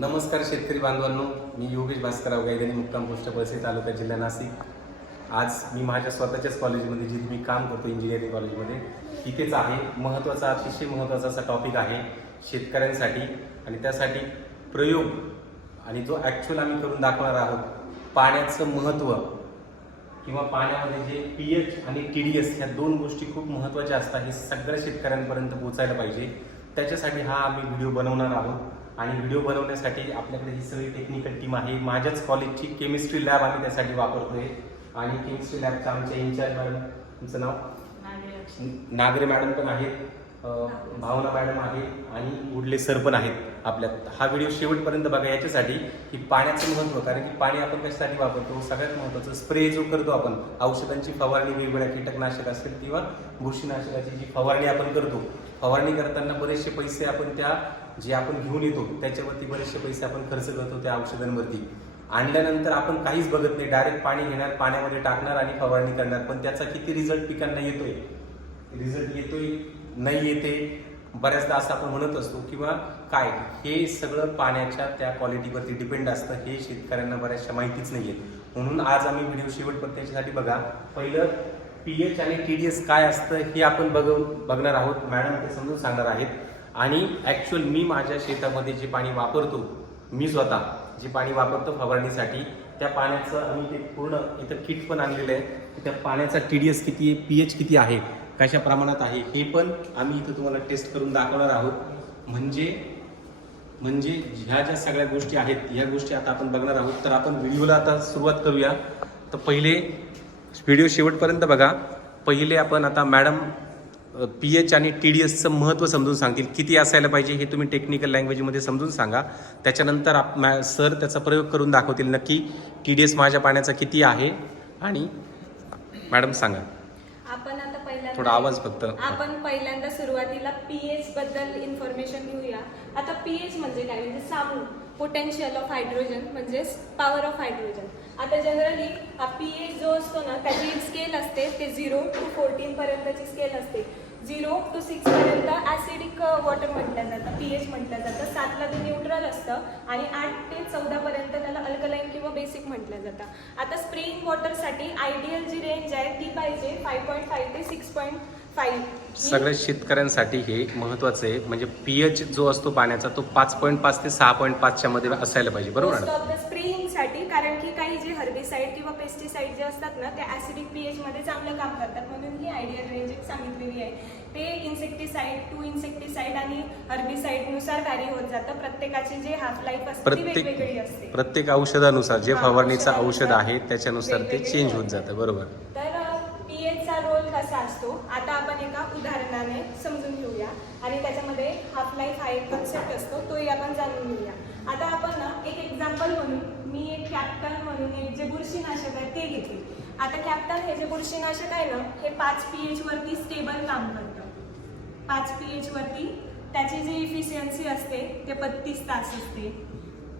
नमस्कार शेतकरी बांधवांनो मी योगेश भास्करराव गायधनी मुक्काम पोस्ट पळसे तालुका जिल्हा नाशिक. आज मी माझ्या स्वतःच्याच कॉलेजमध्ये जिथे मी काम करतो इंजिनिअरिंग कॉलेजमध्ये तिथेच आहे. महत्त्वाचा अतिशय महत्त्वाचा असा टॉपिक आहे शेतकऱ्यांसाठी आणि त्यासाठी प्रयोग आणि जो ॲक्च्युअल आम्ही करून दाखवणार आहोत पाण्याचं महत्त्व किंवा पाण्यामध्ये जे पी एच आणि टी डी एस ह्या दोन गोष्टी खूप महत्त्वाच्या असतात हे सगळ्या शेतकऱ्यांपर्यंत पोचायला पाहिजे. त्याच्यासाठी हा आम्ही व्हिडिओ बनवणार आहोत. आणि व्हिडिओ बनवण्यासाठी आपल्याकडे ही सगळी टेक्निकल टीम आहे. माझ्याच कॉलेजची केमिस्ट्री लॅब आम्ही त्यासाठी वापरतोय. आणि केमिस्ट्री लॅबच्या आमच्या इंचार्ज मॅडम तुमचं नाव? नागरे मॅडम पण आहेत. भावना मॅडम आहे आणि उडले सर पण आहेत आपल्यात. हा व्हिडिओ शेवटपर्यंत बघा याच्यासाठी की पाण्याचं महत्त्व कारण की पाणी आपण कशासाठी वापरतो? सगळ्यात महत्त्वाचं स्प्रे जो करतो आपण औषधांची फवारणी वेगवेगळ्या कीटकनाशक असेल किंवा बुरशीनाशकाची जी फवारणी आपण करतो. फवारणी करताना बरेचसे पैसे आपण त्या जे आपण घेऊन येतो त्याच्यावरती बरेचसे पैसे आपण खर्च करतो त्या औषधांवरती. आणल्यानंतर आपण काहीच बघत नाही. डायरेक्ट पाणी घेणार पाण्यामध्ये टाकणार आणि फवारणी करणार. पण त्याचा किती रिझल्ट पिकांना येतोय? रिझल्ट येतोय नाही येते. बऱ्याचदा असं आपण म्हणत असतो किंवा काय? हे सगळं पाण्याच्या त्या क्वालिटीवरती डिपेंड असतं. हे शेतकऱ्यांना बऱ्याचशा माहितीच नाही आहे म्हणून आज आम्ही व्हिडिओ शेवटपर्यंत त्याच्यासाठी बघा पहिलं पी एच आणि टी डी एस काय असतं हे आपण बघ बघणार आहोत. मॅडम ते समजून सांगणार आहेत. आणि ॲक्च्युअल मी माझ्या शेतामध्ये जे पाणी वापरतो मी स्वतः जे पाणी वापरतो फवारणीसाठी त्या पाण्याचं आम्ही ते पूर्ण इथं किट पण आणलेलं आहे. त्या पाण्याचा टी डी एस किती आहे पी एच किती आहे कशा प्रमाणात आहे हे पण आम्ही इथं तुम्हाला टेस्ट करून दाखवणार आहोत. म्हणजे म्हणजे ह्या ज्या सगळ्या गोष्टी आहेत ह्या गोष्टी आता आपण बघणार आहोत. तर आपण व्हिडिओला आता सुरुवात करूया. तर पहिले व्हिडिओ शेवटपर्यंत बघा. पहिले आपण आता मॅडम पी एच आणि टी डी एसचं महत्त्व समजून सांगतील. किती असायला पाहिजे हे तुम्ही टेक्निकल लँग्वेजमध्ये समजून सांगा. त्याच्यानंतर आप मॅ सर त्याचा प्रयोग करून दाखवतील नक्की टी डी एस माझ्या पाण्याचा किती आहे आणि मॅडम सांगा. आपण आता पहिल्यांदा थोडा आवाज फक्त. आपण पहिल्यांदा सुरुवातीला पीएच बद्दल इन्फॉर्मेशन घेऊया. आता पीएच म्हणजे काय? म्हणजे सामू पोटेन्शियल ऑफ हायड्रोजन म्हणजेच पॉवर ऑफ हायड्रोजन आता जनरली हा पीएच जो असतो ना त्याची स्केल असते ते झिरो टू फोर्टीन पर्यंतची स्केल असते. झिरो टू सिक्स पर्यंत ऍसिडिक वॉटर म्हटलं जातं पीएच म्हटलं जातं. सातला ते न्यूट्रल असतं आणि आठ ते चौदा पर्यंत त्याला अल्कलाईन किंवा बेसिक म्हटलं जातं. आता स्प्रेइंग वॉटरसाठी आयडियल जी रेंज आहे ती पाहिजे फाईव्ह पॉईंट फाईव्ह ते सिक्स पॉईंट सगळ्या शेतकऱ्यांसाठी हे महत्वाचं आहे. म्हणजे पी एच जो असतो पाण्याचा तो पाच पॉईंट पाच ते सहा पॉईंट पाचच्या मध्ये असायला पाहिजे. बरोबर की काही जे हर्बिसाईड किंवा पेस्टिसाईड जे असतात ना ते ऍसिडिक पीएच मध्ये चांगलं काम करतात. म्हणून ही आयडियल रेंज एक सांगितलेली आहे. ते इन्सेक्टिसाईड टू इन्सेक्टिसाईड आणि हर्बिसाईडनुसार व्हॅरी होत जातं. प्रत्येकाची जे हाफ लाईफ असते ती वेगवेगळी असते. प्रत्येक औषधानुसार जे फवारणीचं औषध आहे त्याच्यानुसार ते चेंज होत होत जातं. बरोबर. तर पीएचचा रोल कसा असतो? आता आपण एका उदाहरणाने समजून घेऊया. आणि त्याच्यामध्ये हाफ लाईफ हा एक कन्सेप्ट असतो तोही आपण जाणून घेऊया. आता आपण ना एक एक्झाम्पल म्हणून मी एक कॅप्टन म्हणून एक जे बुरशीनाशक आहे ते घेते. आता कॅप्टन हे जे बुरशीनाशक आहे ना हे पाच पी एच वरती स्टेबल काम करतं. पाच पी एच वरती त्याची जी इफिशियन्सी असते ते बत्तीस तास असते.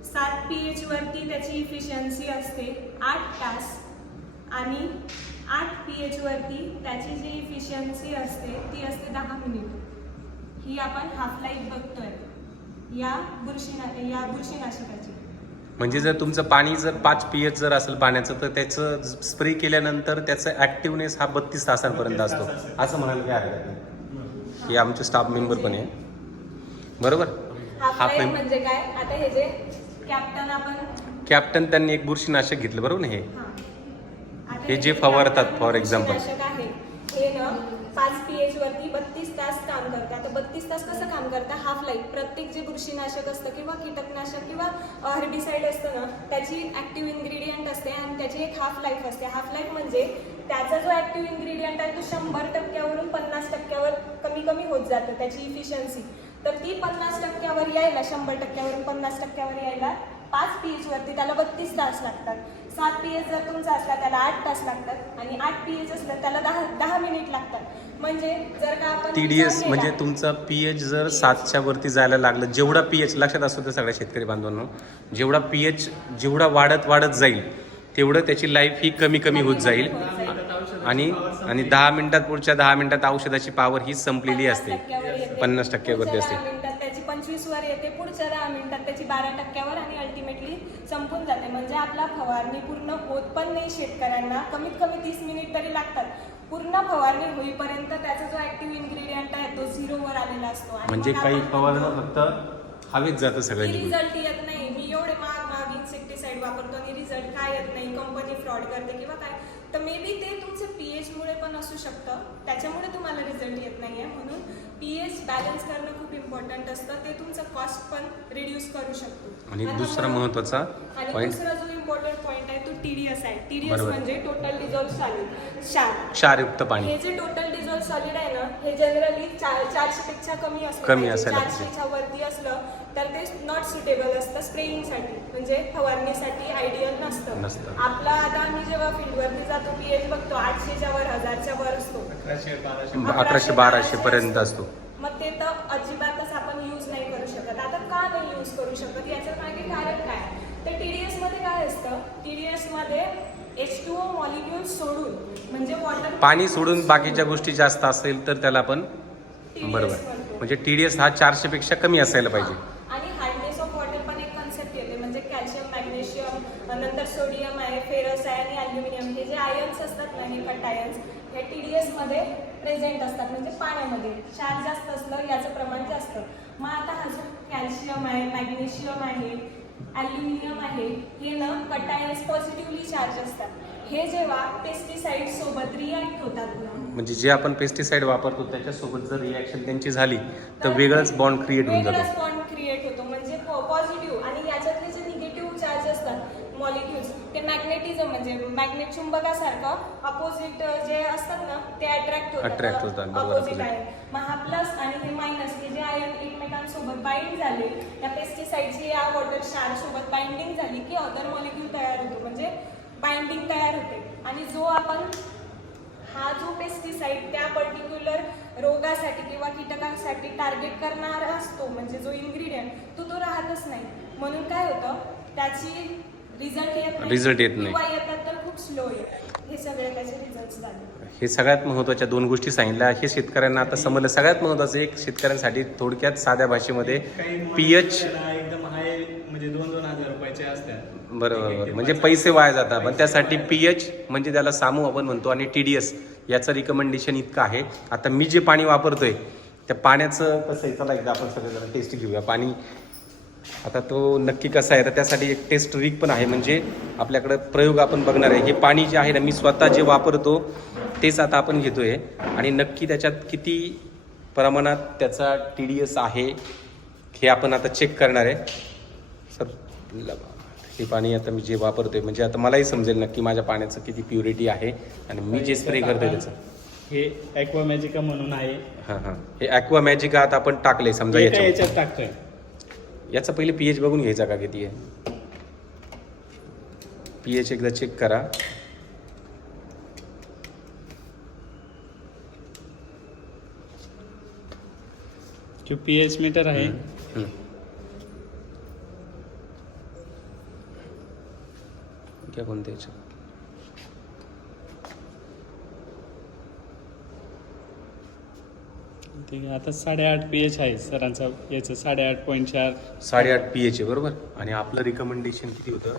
सात पी एच वरती त्याची इफिशियन्सी असते आठ तास. आणि आठ पी एच वरती त्याची जी इफिशियन्सी असते ती असते दहा मिनिट ही आपण हाफ लाईफ बघतोय. या बुरशीना या बुरशीनाशकाची. म्हणजे जर तुमचं पाणी जर पाच पी एच जर असेल पाण्याचं तर त्याचं स्प्रे केल्यानंतर त्याचं ऍक्टिव्हनेस हा बत्तीस तासांपर्यंत असतो. असं म्हणायला काय हरकत नाही हे आमचे स्टाफ मेंबर पण आहे बरोबर? हाफ हा म्हणजे काय? आता हे जे कॅप्टन आपण कॅप्टन त्यांनी एक बुरशीनाशक घेतलं बरोबर ना हे? हा. जे फवारतात, for example. बुरशीनाशक असतं किंवा कीटकनाशक किंवा हर्बिसाईड असतं ना त्याची ऍक्टिव्ह इन्ग्रेडियंट असते आणि त्याची एक हाफ लाईफ असते. हाफ लाईफ म्हणजे त्याचा जो ऍक्टिव्ह इन्ग्रेडियंट आहे तो शंभर टक्क्यावरून पन्नास टक्क्यावर कमी कमी होत जातं त्याची इफिशियन्सी तर ती पन्नास टक्क्यावर यायला शंभर टक्क्यावरून पन्नास टक्क्यावर यायला पाच पी एच वरती त्याला बत्तीस तास लागतात. सात पी एच जर तुमचा असला त्याला आठ तास लागतात. आणि आठ पी एच असलं त्याला दहा दहा मिनिट लागतात. म्हणजे जर का आपण टी डी एस म्हणजे तुमचा पी एच जर सातच्या वरती जायला लागलं जेवढा पी एच लक्षात असतो त्या सगळ्या शेतकरी बांधवांनो जेवढा पी एच जेवढा वाढत वाढत जाईल तेवढं त्याची लाईफ ही कमी कमी होत जाईल. आणि आणि दहा मिनिटात पुढच्या दहा मिनिटात औषधाची पावर ही संपलेली असते. पन्नास टक्क्यावरती असते. दहा मिनिटात त्याची पंचवीस वर येते पुढच्या दहा मिनिटात त्याची बारा टक्क्यावर आणि अल्टिमेटली संपून जाते. म्हणजे आपला फवारणी पूर्ण होत पण नाही शेतकऱ्यांना. कमीत कमी तीस मिनिट तरी लागतात. पूर्ण फवारणी होईपर्यंत त्याचा जो ऍक्टिव्ह इन्ग्रेडियंट आहे तो झिरोवर आलेला असतो. म्हणजे काही फवारणं फक्त हवेत जातं सगळं. रिझल्ट येत नाही. मी एवढे महाग महाग इन्सेक्टिसाइड वापरतो आणि रिझल्ट काय येत नाही? कंपनी फ्रॉड करते किंवा काय? तर मे बी ते तुमचं पीएच मुळे पण असू शकतं. त्याच्यामुळे तुम्हाला रिझल्ट येत नाहीये. म्हणून पीएच बॅलन्स करणं खूप इम्पॉर्टंट असतं. ते तुमचं कॉस्ट पण रिड्यूस करू शकतो. आणि दुसरा महत्त्वाचा आणि दुसरा जो इम्पॉर्टंट पॉईंट आहे तो टीडीएस आहे. टीडीएस बरोबर. म्हणजे टोटल डिझॉल्व सॉलिड क्षार. क्षारयुक्त पाणी. हे जे टोटल डिझॉल्व सॉलिड आहे ना हे जनरली चारशे पेक्षा कमी असलं कमी. असायला पाहिजे. चारशेच्या वरती असलं तर ते नॉट सुटेबल असतं स्प्रेइंगसाठी म्हणजे फवारणीसाठी आयडियल नसतं. नसतं. आपला आता आम्ही जेव्हा फील्डवरती जातो पीएच बघतो आठशेच्या वर हजारच्या वर असतो. अकराशे बाराशे. पर्यंत असतो. मग ते तर अजिबातच आपण यूज नाही करू शकत. आता का नाही यूज करू शकत? याचं मागे कारण काय? तर टीडीएसमध्ये काय असतं? टीडीएसमध्ये एच टू ओ मॉलिक्युल सोडून म्हणजे वॉटर पाणी सोडून बाकीच्या गोष्टी जास्त असेल तर त्याला आपण बरोबर. म्हणजे टी डी एस हा चारशे पेक्षा कमी असायला पाहिजे आणि हार्डनेस ऑफ वॉटर पण एक कन्सेप्ट येते म्हणजे कॅल्शियम मॅग्नेशियम नंतर सोडियम आहे फेरस आहे आणि अल्युमिनियम हे जे आयन्स असतात ना हे कट आयन्स हे टी डी एसमध्ये प्रेझेंट असतात म्हणजे पाण्यामध्ये. क्षार जास्त असलं याचं प्रमाण जास्त. मग आता हा जो कॅल्शियम आहे मॅग्नेशियम आहे अल्युमिनियम आहे हे ना कट आयन्स पॉझिटिव्हली चार्ज असतात. हे जेव्हा पेस्टिसाइड सोबत रिॲक्ट होतात म्हणजे जे आपण पेस्टिसाइड वापरतो त्याच्यासोबत जर रिॲक्शन त्यांची झाली तर वेगळाच बॉन्ड क्रिएट होऊन जातो. म्हणजे मॅग्नेट चुंबकासारखं अपोजिट जे असतात ना ते अट्रॅक्ट Attract होतात, बरोबर, अपोजिट opposite. आहे. मग हा प्लस आणि हे मायनस हे जे आयन एकमेकांसोबत बाइंड झाले या पेस्टिसाइडची या वॉटर क्षार सोबत बाइंडिंग झाली की अदर मॉलिक्यूल तयार होतो. म्हणजे बाइंडिंग तयार होते. आणि जो आपण हा जो पेस्टिसाइड त्या पर्टिक्युलर रोगासाठी किंवा कीटकासाठी टार्गेट करणारा असतो म्हणजे जो इन्ग्रेडियंट तो तो राहतच नाही. म्हणून काय होतं त्याची रिझल्ट येत नाही. Result येत नाही. किंवा येतात तर खूप स्लो येतात. हे हे सगळ्यात महत्त्वाच्या दोन गोष्टी सांगितल्या. हे शेतकऱ्यांना आता समजलं. सगळ्यात महत्त्वाचं एक शेतकऱ्यांसाठी थोडक्यात साध्या भाषेमध्ये पी एच एकदम हाय म्हणजे दोन दोन हजार रुपयाचे असतात. बरोबर बरोबर. म्हणजे पैसे वाया जातात. पण त्यासाठी पी एच म्हणजे त्याला सामू आपण म्हणतो आणि टी डी एस याचं रिकमेंडेशन इतकं आहे. आता मी जे पाणी वापरतोय त्या पाण्याचं कसं आहे? चला एकदा आपण सगळेजण टेस्ट घेऊया. पाणी आता तो नक्की कसा आहे? तर त्यासाठी एक टेस्ट वीक पण आहे. म्हणजे आपल्याकडं प्रयोग आपण बघणार आहे. हे पाणी जे आहे ना मी स्वतः जे वापरतो तेच आता आपण घेतोय. आणि नक्की त्याच्यात किती प्रमाणात त्याचा टी डी एस आहे हे आपण आता चेक करणार आहे. सर हे पाणी आता मी जे वापरतोय म्हणजे आता मलाही समजेल नक्की माझ्या पाण्याचं किती प्युरिटी आहे. आणि मी जे स्प्रे करतोय त्याचं. हे ॲक्वा मॅजिका म्हणून आहे. हां हां. हे ॲक्वा मॅजिक आता आपण टाकले समजा याच्यात टाकतोय? याचा पहिले पी एच बघून घ्यायचा का किती आहे? पी एच एकदा चेक करा. जो पी एच मीटर आहे. कोणत्या याच्यात ठीक आहे. आता साडेआठ पी एच आहे सरांचा याचं साडेआठ पॉईंट चार. साडेआठ पी एच आहे बरोबर? आणि आपलं रिकमेंडेशन किती होतं?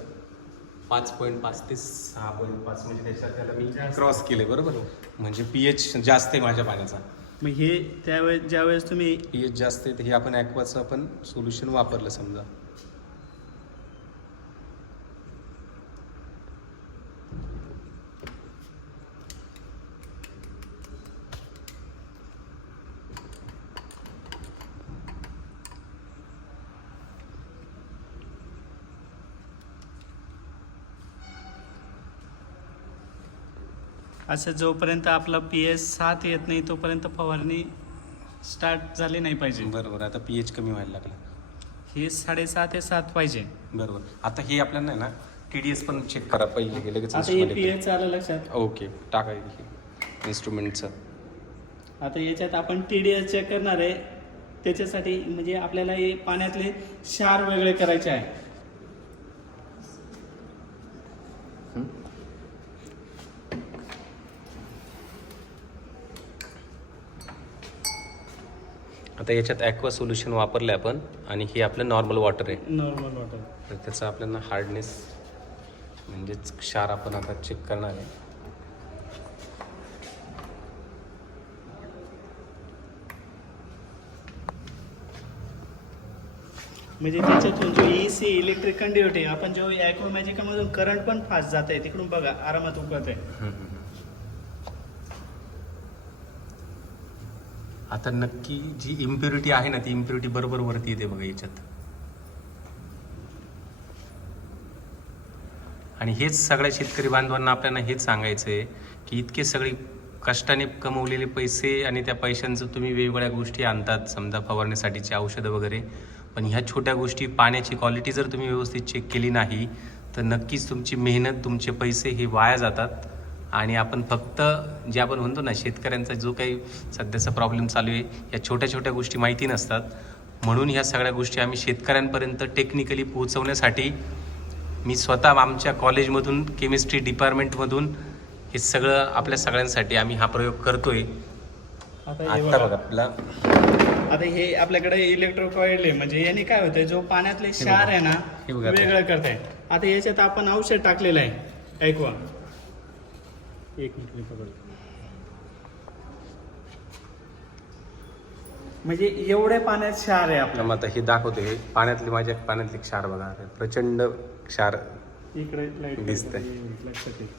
पाच पॉईंट पाच ते सहा पॉईंट पाच म्हणजे त्याच्यात त्याला मी क्रॉस केले बरोबर? म्हणजे पी एच जास्त आहे माझ्या पाण्याचा. मग हे त्यावेळेस ज्यावेळेस तुम्ही पी एच जास्त आहे तर हे आपण ॲक्वाचं आपण सोल्युशन वापरलं समजा. असं जोपर्यंत आपला पी एच सात येत नाही तोपर्यंत फवारणी स्टार्ट झाली नाही पाहिजे. बरोबर आता पी एच कमी व्हायला लागला. हे साडेसहा ते सात पाहिजे. बरोबर. आता हे आपल्याला ना टी डी एस पण चेक करा पहिले गेले आता हे पी एच आलं लक्षात. ओके टाका इन्स्ट्रुमेंटचं आता याच्यात आपण टी डी एस चेक करणार आहे. त्याच्यासाठी म्हणजे आपल्याला हे पाण्यातले क्षार वेगळे करायचे आहे. आता याच्यात ॲक्वा सोल्युशन वापरलं आपण आणि हे आपलं नॉर्मल वॉटर आहे. नॉर्मल वॉटर तर त्याचा आपल्याला हार्डनेस म्हणजेच क्षार आपण आता चेक करणार आहे. म्हणजे त्याच्यातून जो ए सी इलेक्ट्रिक कंडिओटी आपण जो मॅजिकामधून करंट पण फास्ट जात आहे तिकडून बघा आरामात उगत आहे आता नक्की जी इम्प्युरिटी आहे ना ती इम्प्युरिटी बरोबर वरती येते बघा याच्यात. आणि हेच सगळ्या शेतकरी बांधवांना आपल्याला हेच सांगायचं आहे की इतके सगळे कष्टाने कमवलेले पैसे आणि त्या पैशांचं तुम्ही वेगवेगळ्या गोष्टी आणतात समजा फवारण्यासाठीची औषधं वगैरे. पण ह्या छोट्या गोष्टी पाण्याची क्वालिटी जर तुम्ही व्यवस्थित चेक केली नाही तर नक्कीच तुमची मेहनत तुमचे पैसे हे वाया जातात. आणि आपण फक्त जे आपण म्हणतो ना शेतकऱ्यांचा जो काही सध्याचा प्रॉब्लेम चालू आहे या छोट्या छोट्या गोष्टी माहिती नसतात. म्हणून ह्या सगळ्या गोष्टी आम्ही शेतकऱ्यांपर्यंत टेक्निकली पोहोचवण्यासाठी मी स्वतः आमच्या कॉलेजमधून केमिस्ट्री डिपार्टमेंटमधून हे सगळं आपल्या सगळ्यांसाठी आम्ही हा प्रयोग करतोय. आता बघा. आपला आता हे आपल्याकडे इलेक्ट्रोकॉइल आहे म्हणजे याने काय होतंय जो पाण्यातले क्षार आहे ना हे. वेगळं करत आहे आता याच्यात आपण औषध टाकलेलं आहे ऐकवा. एक मिनिट मी पकडतो. म्हणजे एवढ्या पाण्यात क्षार आहे आपल्या मग आता हे दाखवते हे पाण्यातले माझ्या पाण्यातले क्षार बघा प्रचंड क्षार इकडे लाइट दिसतंय. लक्षात येईल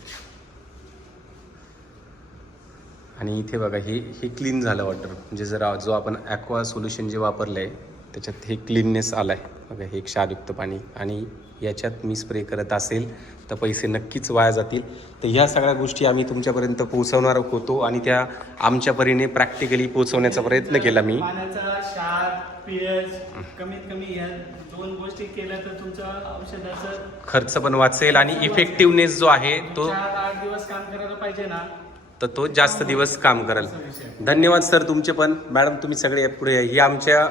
आणि इथे बघा हे हे क्लीन झालं वॉटर म्हणजे जर आ- जो आपण ॲक्वा सोल्युशन जे वापरलं आहे त्याच्यात हे क्लीननेस आलं आहे बघा हे क्षारयुक्त पाणी आणि याच्यात मी स्प्रे करत असेल तर पैसे नक्कीच वाया जातील. तर ह्या सगळ्या गोष्टी आम्ही तुमच्यापर्यंत पोहोचवणार होतो आणि त्या आमच्या परीने प्रॅक्टिकली पोहोचवण्याचा प्रयत्न केला मी. पाण्याचा क्षार पीएच कमीत कमी या दोन गोष्टी केल्या तर तुमचं औषधाचं खर्च पण वाचेल आणि इफेक्टिव्हनेस जो आहे तो आठ दिवस काम करायला पाहिजे ना. तर तो जास्त दिवस काम करेल. धन्यवाद सर तुमचे पण. मॅडम तुम्ही सगळे पुढे या. ही आमच्या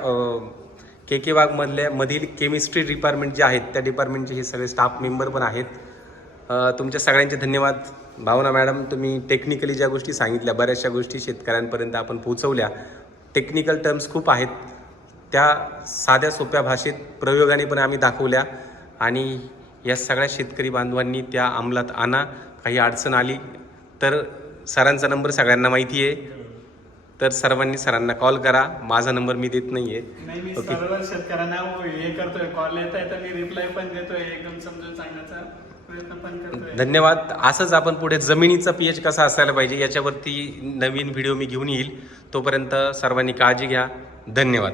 के के मधल्या मधील केमिस्ट्री डिपार्टमेंट जे आहेत त्या डिपार्टमेंटचे हे सगळे स्टाफ मेंबर पण आहेत. तुमच्या सगळ्यांचे धन्यवाद. भावना मॅडम तुम्ही टेक्निकली ज्या गोष्टी सांगितल्या बऱ्याचशा गोष्टी शेतकऱ्यांपर्यंत आपण पोहोचवल्या. टेक्निकल टर्म्स खूप आहेत. त्या साध्या सोप्या भाषेत प्रयोगाने पण आम्ही दाखवल्या आणि या सगळ्या शेतकरी बांधवांनी त्या अंमलात आणा. काही अडचण आली तर सरांचा नंबर सगळ्यांना माहिती आहे. तर सर्वांनी सरांना कॉल करा. माझा नंबर मी देत नाही आहे नाही मी ओके. सर्व शेतकऱ्यांना हे करतोय. कॉल येत आहे तर मी रिप्लाय पण देतोय. एकदम समजून सांगण्याचा प्रयत्न पण करतोय. धन्यवाद. असंच आपण पुढे जमिनीचा पी एच कसा असायला पाहिजे याच्यावरती नवीन व्हिडिओ मी घेऊन येईल. तोपर्यंत सर्वांनी काळजी घ्या. धन्यवाद.